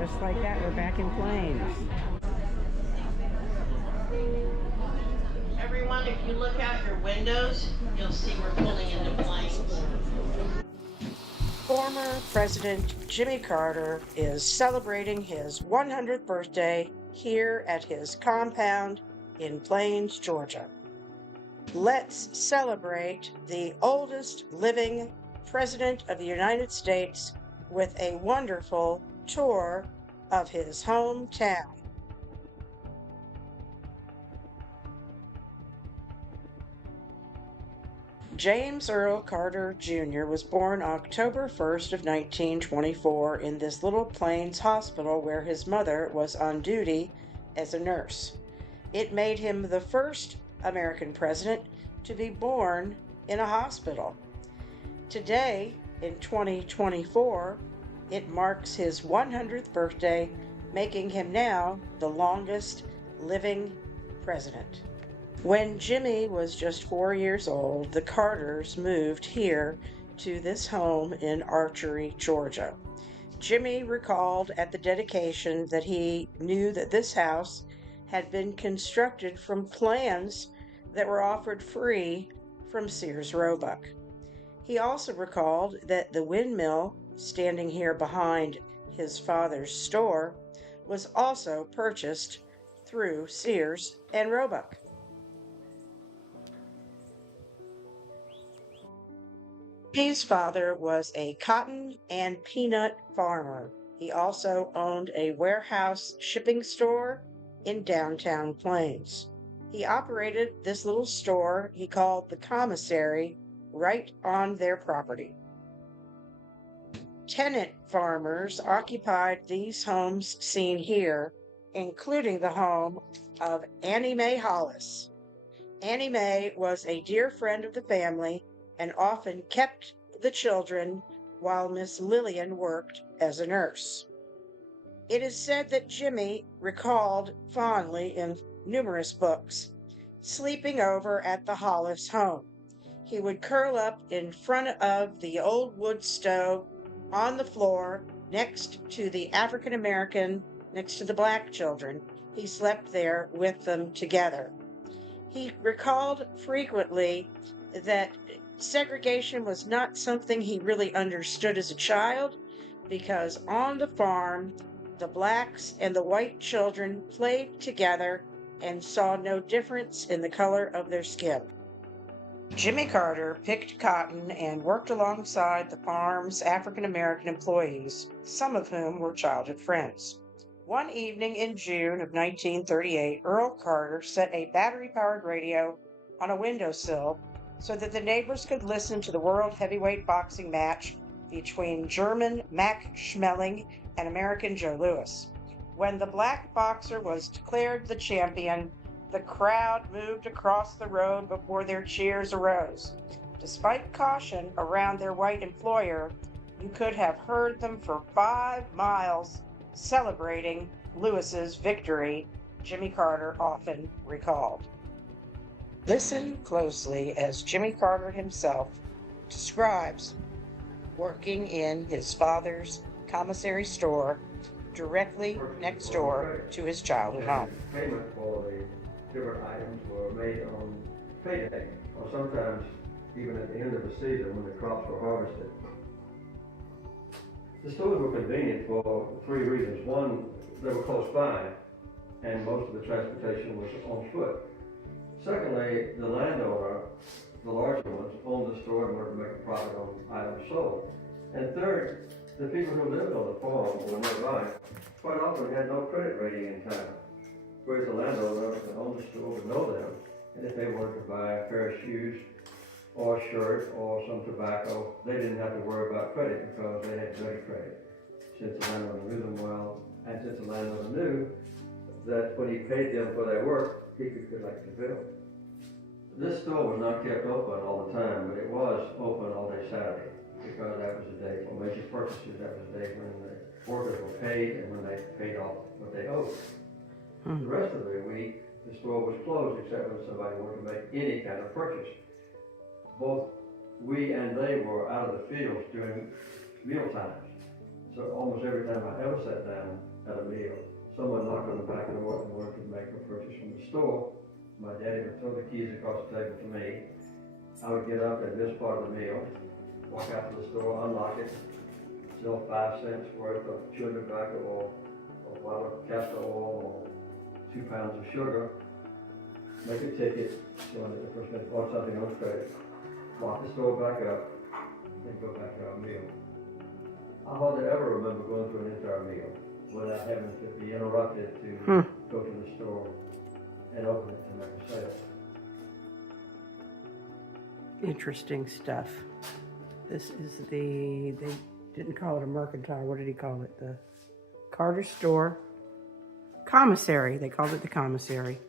just like that, we're back in Plains. Everyone, if you look out your windows, you'll see we're pulling into Plains. Former President Jimmy Carter is celebrating his 100th birthday here at his compound in Plains, Georgia. Let's celebrate the oldest living President of the United States with a wonderful tour of his hometown. James Earl Carter Jr. was born October 1st of 1924 in this little Plains hospital where his mother was on duty as a nurse. It made him the first American president to be born in a hospital. Today, in 2024, it marks his 100th birthday, making him now the longest living president. When Jimmy was just 4 years old, the Carters moved here to this home in Archery, Georgia. Jimmy recalled at the dedication that he knew that this house had been constructed from plans that were offered free from Sears Roebuck. He also recalled that the windmill standing here behind his father's store was also purchased through Sears and Roebuck. His father was a cotton and peanut farmer. He also owned a warehouse shipping store in downtown Plains. He operated this little store he called the commissary right on their property. Tenant farmers occupied these homes seen here, including the home of Annie Mae Hollis. Annie Mae was a dear friend of the family and often kept the children while Miss Lillian worked as a nurse. It is said that Jimmy recalled fondly in numerous books sleeping over at the Hollis home. He would curl up in front of the old wood stove on the floor next to the African American, next to the black children. He slept there with them together. He recalled frequently that segregation was not something he really understood as a child because on the farm, the blacks and the white children played together and saw no difference in the color of their skin. Jimmy Carter picked cotton and worked alongside the farm's African American employees, some of whom were childhood friends. One evening in June of 1938, Earl Carter set a battery-powered radio on a windowsill so that the neighbors could listen to the world heavyweight boxing match between German Max Schmeling and American Joe Louis. When the black boxer was declared the champion, the crowd moved across the road before their cheers arose. Despite caution around their white employer, you could have heard them for 5 miles celebrating Louis's victory, Jimmy Carter often recalled. Listen closely as Jimmy Carter himself describes working in his father's commissary store directly next door to his childhood home. Payment for the different items were made on payday, or sometimes even at the end of the season when the crops were harvested. The stores were convenient for 3 reasons. One, they were close by, and most of the transportation was on foot. Secondly, the landowner, the larger ones, owned the store and wanted to make a profit on items sold. And third, the people who lived on the farm or nearby quite often had no credit rating in town, whereas the landowner that owned the store would know them, and if they wanted to buy a pair of shoes or a shirt or some tobacco, they didn't have to worry about credit because they had ready credit. Since the landowner knew them well, and since the landowner knew that when he paid them for their work, he could collect the bill. This store was not kept open all the time, but it was open all day Saturday because that was the day for major purchases. That was the day when the workers were paid and when they paid off what they owed. The rest of the week, the store was closed except when somebody wanted to make any kind of purchase. Both we and they were out of the fields during meal times. So almost every time I ever sat down at a meal. Someone knocked on the back door and wanted to make a purchase from the store. My daddy would throw the keys across the table to me. I would get up and miss part of the meal, walk out to the store, unlock it, sell 5 cents worth of chewing tobacco or a bottle of castor oil or 2 pounds of sugar, make a ticket, so when the person had bought something on credit, lock the store back up, and go back to our meal. I hardly ever remember going through an entire meal without having to be interrupted to go to the store and open it to make a sale. Interesting stuff. This is they didn't call it a mercantile. What did he call it? The Carter store. Commissary. They called it the commissary.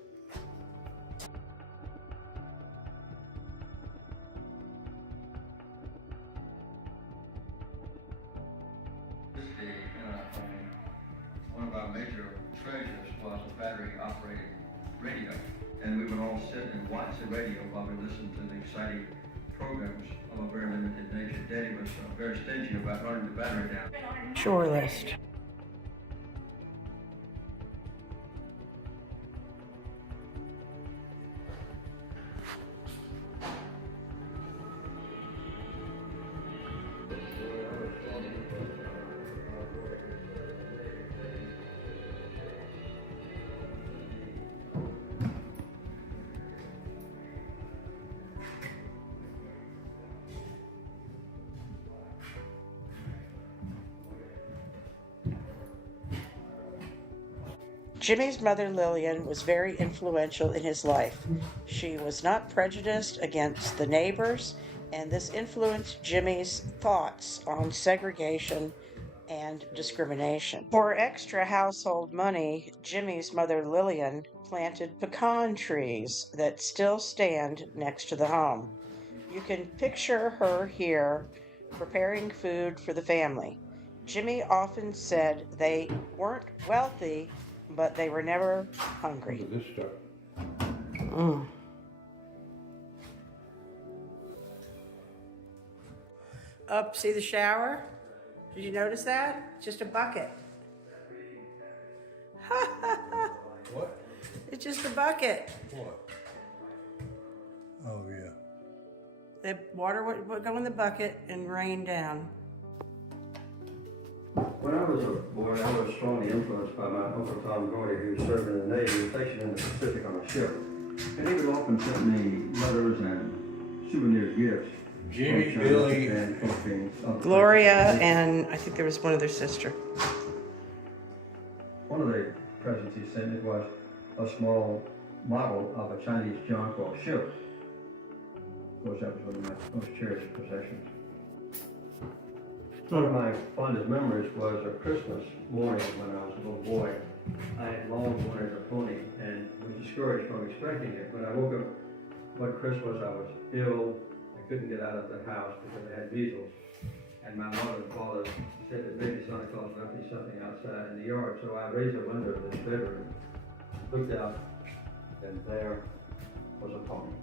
One of our major treasures was a battery-operated radio, and we would all sit and watch the radio while we listened to the exciting programs of a very limited nature. Daddy was very stingy about running the battery down. Chore list. Jimmy's mother, Lillian, was very influential in his life. She was not prejudiced against the neighbors, and this influenced Jimmy's thoughts on segregation and discrimination. For extra household money, Jimmy's mother, Lillian, planted pecan trees that still stand next to the home. You can picture her here preparing food for the family. Jimmy often said they weren't wealthy, but they were never hungry. This stuff. Up, see the shower? Did you notice that? It's just a bucket. What? It's just a bucket. What? Oh, yeah. The water would go in the bucket and rain down. When I was a boy, I was strongly influenced by my Uncle Tom Gordy, who served in the Navy, stationed in the Pacific on a ship. And he would often send me letters and souvenir gifts. Jimmy, Billy, and Philippines. Gloria and I think there was one other sister. One of the presents he sent me was a small model of a Chinese junk or ship. Of course, that was one of my most cherished possessions. One of my fondest memories was a Christmas morning when I was a little boy. I had long wanted a pony and was discouraged from expecting it. When I woke up one Christmas, I was ill. I couldn't get out of the house because I had measles. And my mother and father said that maybe Santa Claus left me something outside in the yard. So I raised the window of this bedroom, looked out, and there was a pony.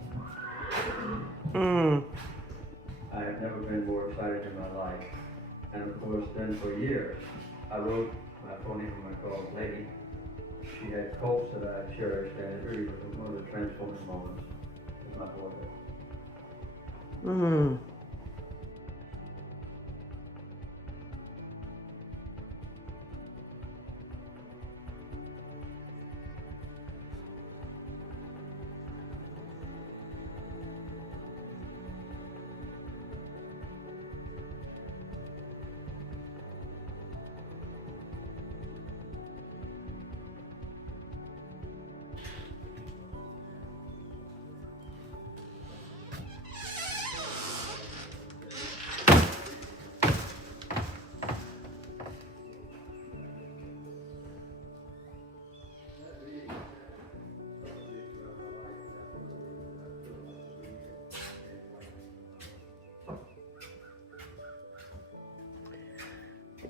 I have never been more excited in my life. And of course, then for years, I rode my pony from my called Lady. She had colts that I cherished, and it really was one of the transforming moments of my boyhood.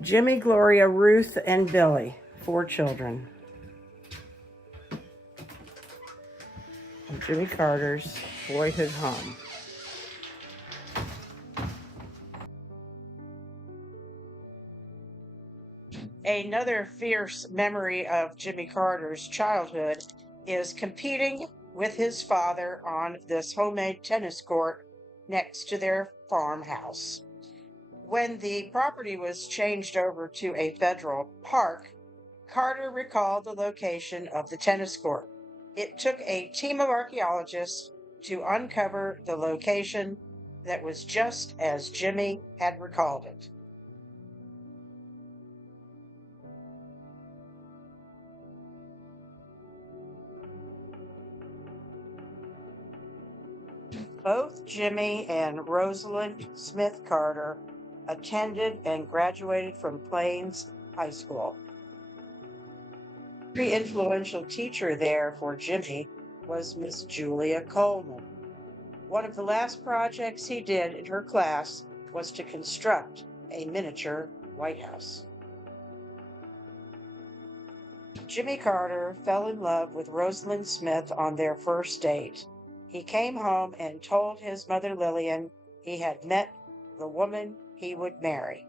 Jimmy, Gloria, Ruth, and Billy. 4 children. Jimmy Carter's boyhood home. Another fierce memory of Jimmy Carter's childhood is competing with his father on this homemade tennis court next to their farmhouse. When the property was changed over to a federal park, Carter recalled the location of the tennis court. It took a team of archaeologists to uncover the location that was just as Jimmy had recalled it. Both Jimmy and Rosalind Smith Carter attended and graduated from Plains High School. The influential teacher there for Jimmy was Miss Julia Coleman. One of the last projects he did in her class was to construct a miniature White House. Jimmy Carter fell in love with Rosalind Smith on their first date. He came home and told his mother Lillian he had met the woman he would marry.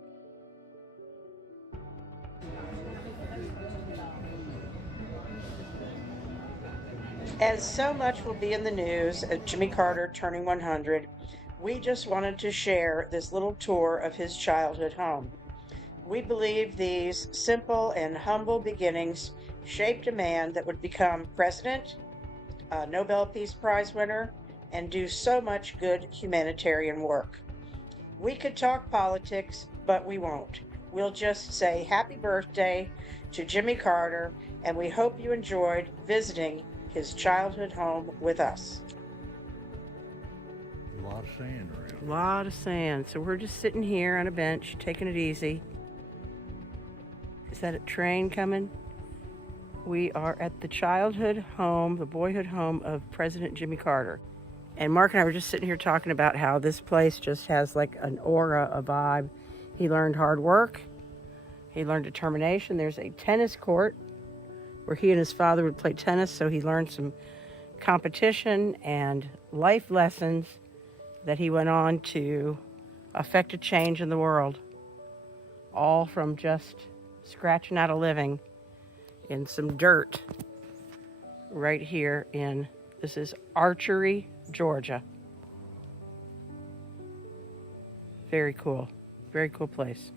As so much will be in the news of Jimmy Carter turning 100, we just wanted to share this little tour of his childhood home. We believe these simple and humble beginnings shaped a man that would become president, a Nobel Peace Prize winner, and do so much good humanitarian work. We could talk politics, but we won't. We'll just say happy birthday to Jimmy Carter, and we hope you enjoyed visiting his childhood home with us. A lot of sand around. A lot of sand. So we're just sitting here on a bench, taking it easy. Is that a train coming? We are at the childhood home, the boyhood home of President Jimmy Carter. And Mark and I were just sitting here talking about how this place just has like an aura, a vibe. He learned hard work. He learned determination. There's a tennis court where he and his father would play tennis, so he learned some competition and life lessons that he went on to affect a change in the world, all from just scratching out a living in some dirt right here in, this is Archery, Georgia. Very cool place.